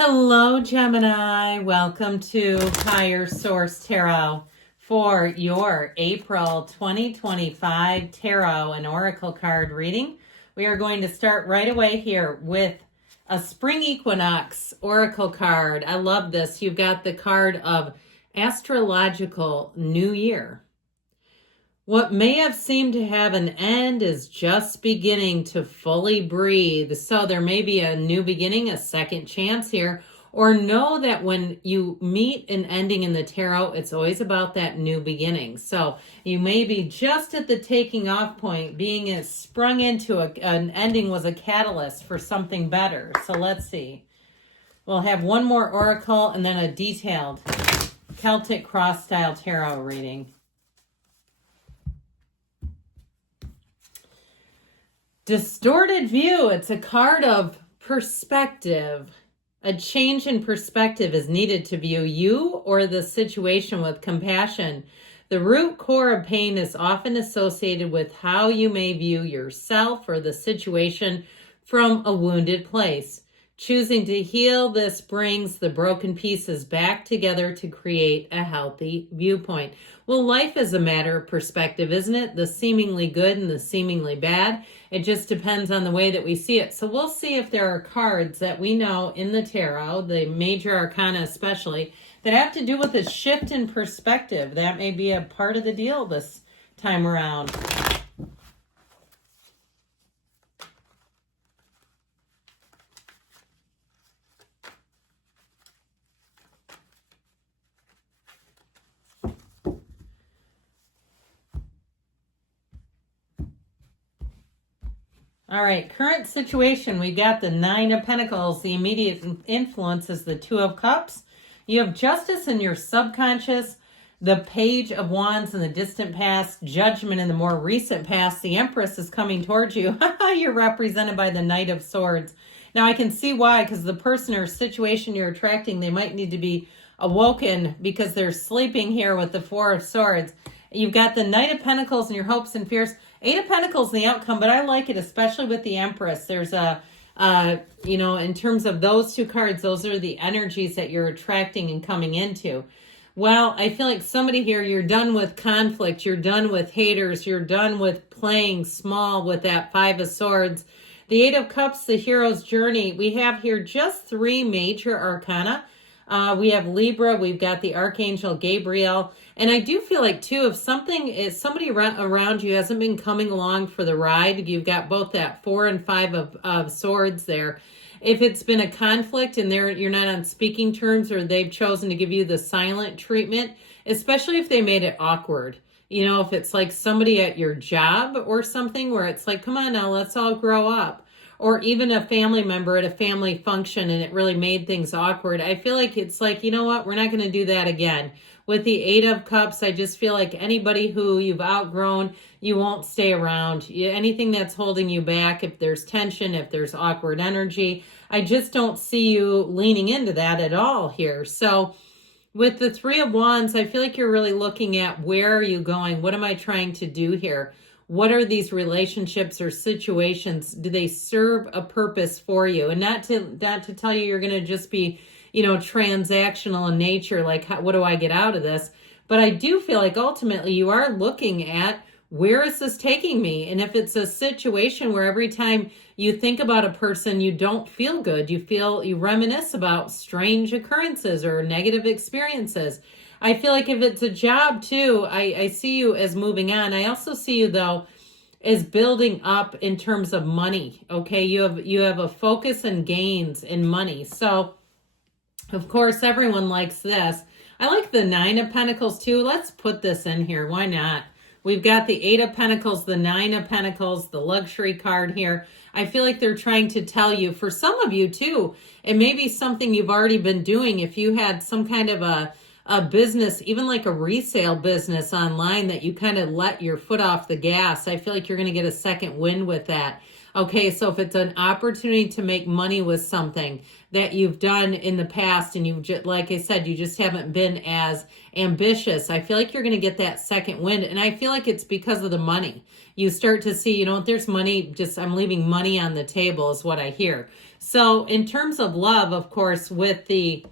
Hello, Gemini. Welcome to Higher Source Tarot for your April 2025 Tarot and Oracle card reading. We are going to start right away here with a Spring Equinox Oracle card. I love this. You've got the card of Astrological New Year. What may have seemed to have an end is just beginning to fully breathe. So there may be a new beginning, a second chance here, or know that when you meet an ending in the tarot, it's always about that new beginning. So you may be just at the taking off point, being as sprung into an ending was a catalyst for something better. So let's see. We'll have one more oracle and then a detailed Celtic cross style tarot reading. Distorted view. It's a card of perspective. A change in perspective is needed to view you or the situation with compassion. The root core of pain is often associated with how you may view yourself or the situation from a wounded place. Choosing to heal this brings the broken pieces back together to create a healthy viewpoint. Well, life is a matter of perspective, isn't it? The seemingly good and the seemingly bad. It just depends on the way that we see it. So we'll see if there are cards that we know in the tarot, the major arcana especially, that have to do with a shift in perspective. That may be a part of the deal this time around. All right, current situation, we got the Nine of Pentacles. The immediate influence is the Two of Cups. You have Justice in your subconscious, the Page of Wands in the distant past, Judgment in the more recent past. The Empress is coming towards you. You're represented by the Knight of Swords. Now, I can see why, because the person or situation you're attracting, they might need to be awoken because they're sleeping here with the Four of Swords. You've got the Knight of Pentacles and your hopes and fears. Eight of Pentacles, the outcome, but I like it, especially with the Empress. There's in terms of those two cards, those are the energies that you're attracting and coming into. Well, I feel like somebody here, you're done with conflict. You're done with haters. You're done with playing small with that Five of Swords. The Eight of Cups, the hero's journey. We have here just three major arcana. We have Libra, we've got the Archangel Gabriel, and I do feel like too, if somebody around you hasn't been coming along for the ride, you've got both that Four and Five of Swords there. If it's been a conflict and you're not on speaking terms, or they've chosen to give you the silent treatment, especially if they made it awkward. You know, if it's like somebody at your job or something where it's like, come on now, let's all grow up. Or even a family member at a family function and it really made things awkward. I feel like it's like, you know what, we're not going to do that again. With the Eight of Cups, I just feel like anybody who you've outgrown, you won't stay around. Anything that's holding you back, if there's tension, if there's awkward energy, I just don't see you leaning into that at all here. So with the Three of Wands, I feel like you're really looking at where are you going? What am I trying to do here? What are these relationships or situations? Do they serve a purpose for you? And not to tell you you're going to just be, transactional in nature, like what do I get out of this? But I do feel like ultimately you are looking at where is this taking me? And if it's a situation where every time you think about a person, you don't feel good, you reminisce about strange occurrences or negative experiences. I feel like if it's a job too, I see you as moving on. I also see you though as building up in terms of money. Okay, you have a focus and gains in money. So of course everyone likes this. I like the Nine of Pentacles too. Let's put this in here. Why not? We've got the Eight of Pentacles, the Nine of Pentacles, the luxury card here. I feel like they're trying to tell you, for some of you too, it may be something you've already been doing. If you had some kind of a business, even like a resale business online that you kind of let your foot off the gas, I feel like you're going to get a second wind with that. Okay, so if it's an opportunity to make money with something that you've done in the past and you've just, like I said, you just haven't been as ambitious, I feel like you're going to get that second wind. And I feel like it's because of the money. You start to see, there's money, just I'm leaving money on the table is what I hear. So in terms of love, of course, with the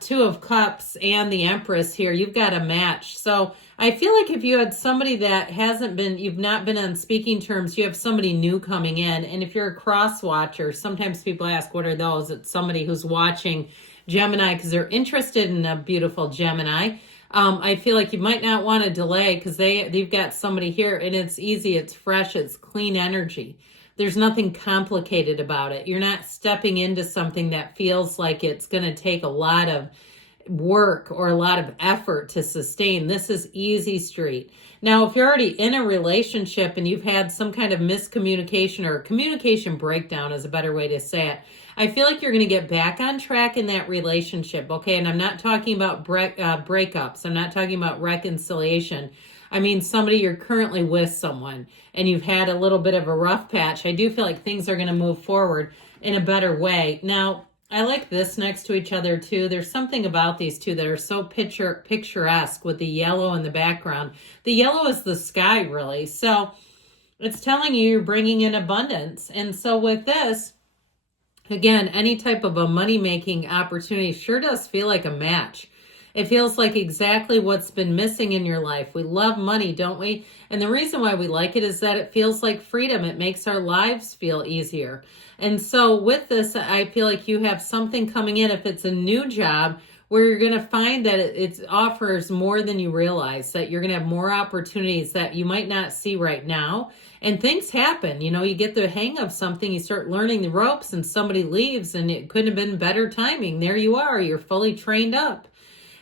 Two of Cups and the Empress here, you've got a match. So I feel like if you had somebody that you've not been on speaking terms, you have somebody new coming in. And if you're a cross watcher, sometimes people ask, what are those? It's somebody who's watching Gemini because they're interested in a beautiful Gemini. I feel like you might not want to delay because they've got somebody here, and it's easy, it's fresh, it's clean energy. There's nothing complicated about it. You're not stepping into something that feels like it's going to take a lot of work or a lot of effort to sustain. This is easy street. Now, if you're already in a relationship and you've had some kind of miscommunication or communication breakdown is a better way to say it, I feel like you're going to get back on track in that relationship, okay? And I'm not talking about breakups. I'm not talking about reconciliation. I mean, somebody you're currently with someone and you've had a little bit of a rough patch. I do feel like things are going to move forward in a better way. Now, I like this next to each other too. There's something about these two that are so picturesque with the yellow in the background. The yellow is the sky, really. So it's telling you you're bringing in abundance. And so with this, again, any type of a money-making opportunity sure does feel like a match. It feels like exactly what's been missing in your life. We love money, don't we? And the reason why we like it is that it feels like freedom. It makes our lives feel easier. And so with this, I feel like you have something coming in, if it's a new job, where you're going to find that it offers more than you realize, that you're going to have more opportunities that you might not see right now. And things happen. You get the hang of something, you start learning the ropes, and somebody leaves, and it couldn't have been better timing. There you are. You're fully trained up.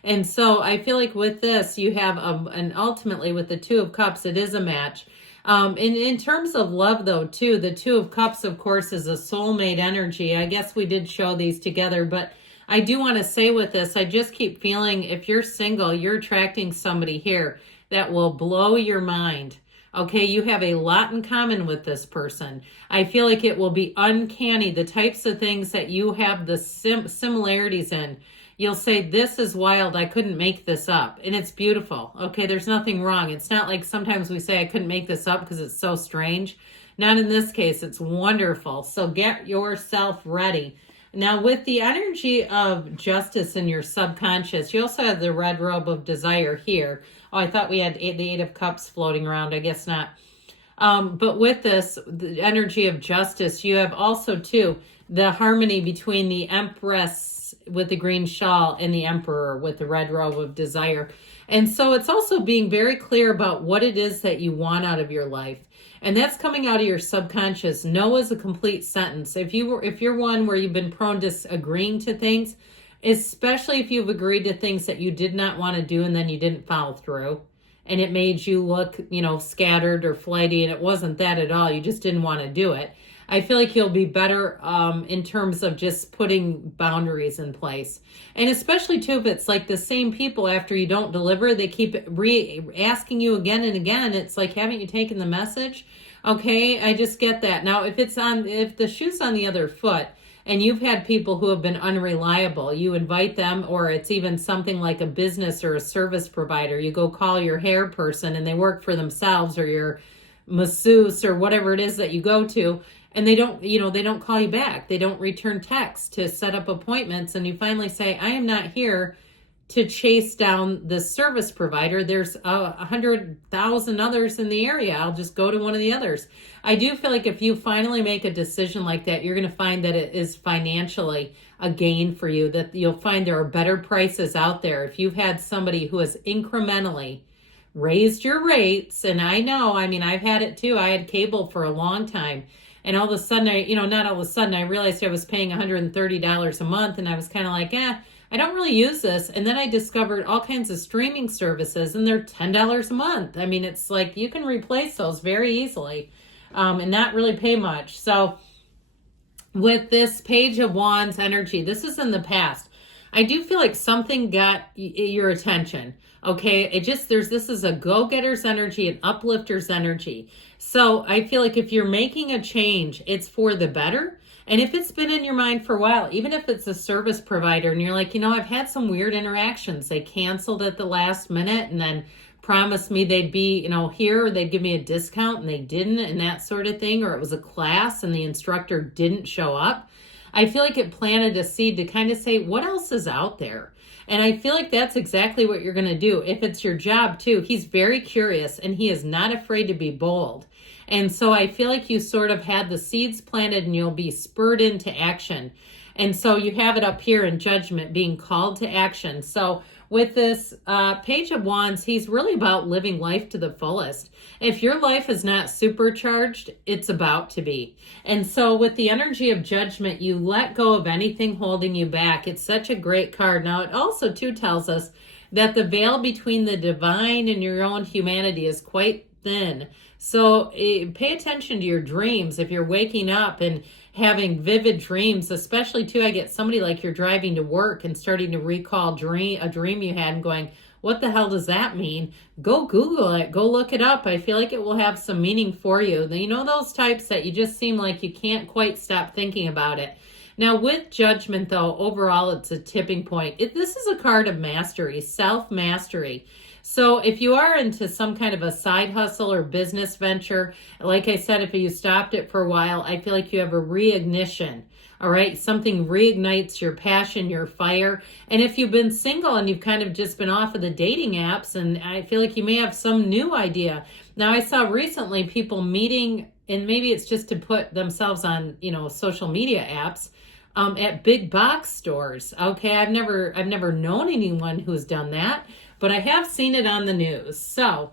And so I feel like with this, you have, and ultimately with the Two of Cups, it is a match. In terms of love, though, too, the Two of Cups, of course, is a soulmate energy. I guess we did show these together, but I do want to say with this, I just keep feeling if you're single, you're attracting somebody here that will blow your mind. Okay, you have a lot in common with this person. I feel like it will be uncanny, the types of things that you have the similarities in. You'll say, this is wild, I couldn't make this up. And it's beautiful. Okay, there's nothing wrong. It's not like sometimes we say, I couldn't make this up because it's so strange. Not in this case, it's wonderful. So get yourself ready. Now, with the energy of justice in your subconscious, you also have the red robe of desire here. Oh, I thought we had the Eight of Cups floating around. I guess not. But with this, the energy of justice, you have also, too, the harmony between the Empress with the green shawl and the Emperor with the red robe of desire. And so it's also being very clear about what it is that you want out of your life. And that's coming out of your subconscious. No is a complete sentence. If you're one where you've been prone to agreeing to things, especially if you've agreed to things that you did not want to do and then you didn't follow through, and it made you look, scattered or flighty, and it wasn't that at all. You just didn't want to do it. I feel like you'll be better in terms of just putting boundaries in place. And especially, too, if it's like the same people after you don't deliver, they keep asking you again and again. It's like, haven't you taken the message? Okay, I just get that. Now, if the shoe's on the other foot and you've had people who have been unreliable, you invite them, or it's even something like a business or a service provider. You go call your hair person and they work for themselves, or your masseuse or whatever it is that you go to, and they don't call you back. They don't return texts to set up appointments. And you finally say, I am not here to chase down this service provider. There's 100,000 others in the area. I'll just go to one of the others. I do feel like if you finally make a decision like that, you're going to find that it is financially a gain for you, that you'll find there are better prices out there. If you've had somebody who has incrementally raised your rates, and I know, I've had it too. I had cable for a long time. And all of a sudden, I realized I was paying $130 a month, and I was kind of like, I don't really use this. And then I discovered all kinds of streaming services, and they're $10 a month. It's like you can replace those very easily and not really pay much. So with this Page of Wands energy, this is in the past. I do feel like something got your attention. Okay, this is a go-getter's energy, an uplifter's energy. So I feel like if you're making a change, it's for the better. And if it's been in your mind for a while, even if it's a service provider and you're like, I've had some weird interactions. They canceled at the last minute and then promised me they'd be, here, or they'd give me a discount and they didn't, and that sort of thing. Or it was a class and the instructor didn't show up. I feel like it planted a seed to kind of say, what else is out there? And I feel like that's exactly what you're going to do. If it's your job too, he's very curious and he is not afraid to be bold. And so I feel like you sort of had the seeds planted and you'll be spurred into action. And so you have it up here in Judgment, being called to action. So with this Page of Wands, he's really about living life to the fullest. If your life is not supercharged, it's about to be. And so with the energy of Judgment, you let go of anything holding you back. It's such a great card. Now, it also too tells us that the veil between the divine and your own humanity is quite thin. So pay attention to your dreams. If you're waking up and having vivid dreams, especially too, I get somebody like you're driving to work and starting to recall a dream you had and going, what the hell does that mean? Go Google it, go look it up. I feel like it will have some meaning for you. Those types that you just seem like you can't quite stop thinking about it. Now with Judgment though, overall it's a tipping point. This is a card of mastery, self-mastery. So if you are into some kind of a side hustle or business venture, like I said, if you stopped it for a while, I feel like you have a reignition. All right. Something reignites your passion, your fire. And if you've been single and you've kind of just been off of the dating apps, and I feel like you may have some new idea. Now, I saw recently people meeting, and maybe it's just to put themselves on, social media apps, at big box stores. Okay. I've never known anyone who's done that, but I have seen it on the news. So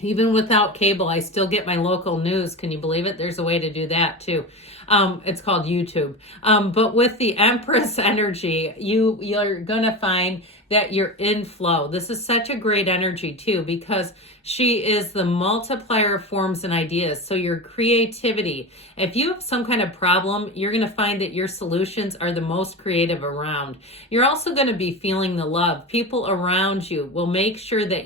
even without cable, I still get my local news. Can you believe it? There's a way to do that too. It's called YouTube. But with the Empress energy, you're going to find that you're in flow. This is such a great energy too, because she is the multiplier of forms and ideas. So your creativity, if you have some kind of problem, you're going to find that your solutions are the most creative around. You're also going to be feeling the love. People around you will make sure that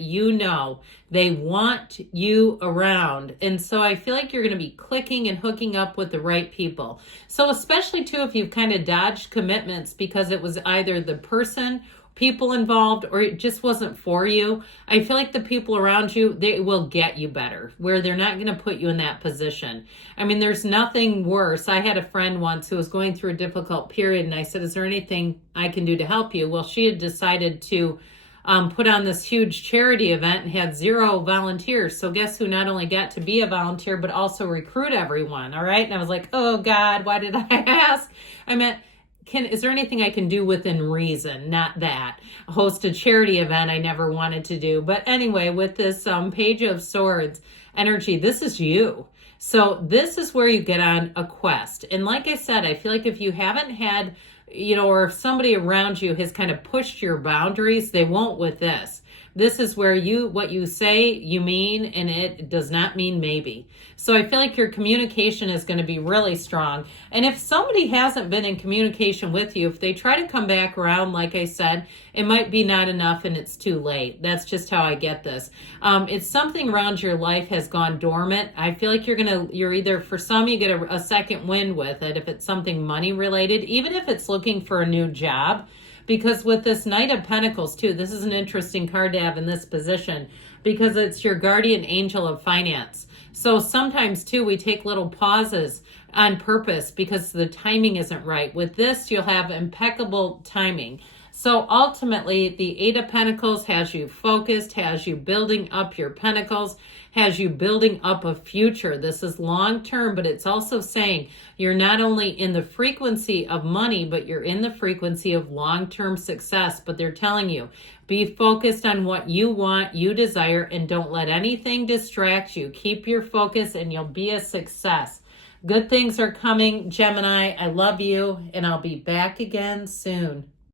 they want you around. And so I feel like you're going to be clicking and hooking up with the right people. So especially too, if you've kind of dodged commitments because it was either the people involved, or it just wasn't for you, I feel like the people around you, they will get you better, where they're not going to put you in that position. I mean, there's nothing worse. I had a friend once who was going through a difficult period, and I said, is there anything I can do to help you? Well, she had decided to put on this huge charity event and had 0 volunteers. So guess who not only got to be a volunteer, but also recruit everyone. All right. And I was like, oh God, why did I ask? I meant, is there anything I can do within reason? Not that. Host a charity event I never wanted to do. But anyway, with this Page of Swords energy, this is you. So this is where you get on a quest. And like I said, I feel like if you haven't had, or if somebody around you has kind of pushed your boundaries, they won't with this. This is where what you say, you mean, and it does not mean maybe. So I feel like your communication is going to be really strong. And if somebody hasn't been in communication with you, if they try to come back around, like I said, it might be not enough and it's too late. That's just how I get this. It's something around your life has gone dormant. I feel like you're either, for some, you get a second wind with it, if it's something money related, even if it's looking for a new job. Because with this Knight of Pentacles too, this is an interesting card to have in this position, because it's your guardian angel of finance. So sometimes too, we take little pauses on purpose because the timing isn't right. With this, you'll have impeccable timing. So ultimately, the 8 of Pentacles has you focused, has you building up your pentacles, has you building up a future. This is long term, but it's also saying you're not only in the frequency of money, but you're in the frequency of long-term success. But they're telling you, be focused on what you want, you desire, and don't let anything distract you. Keep your focus and you'll be a success. Good things are coming, Gemini. I love you, and I'll be back again soon.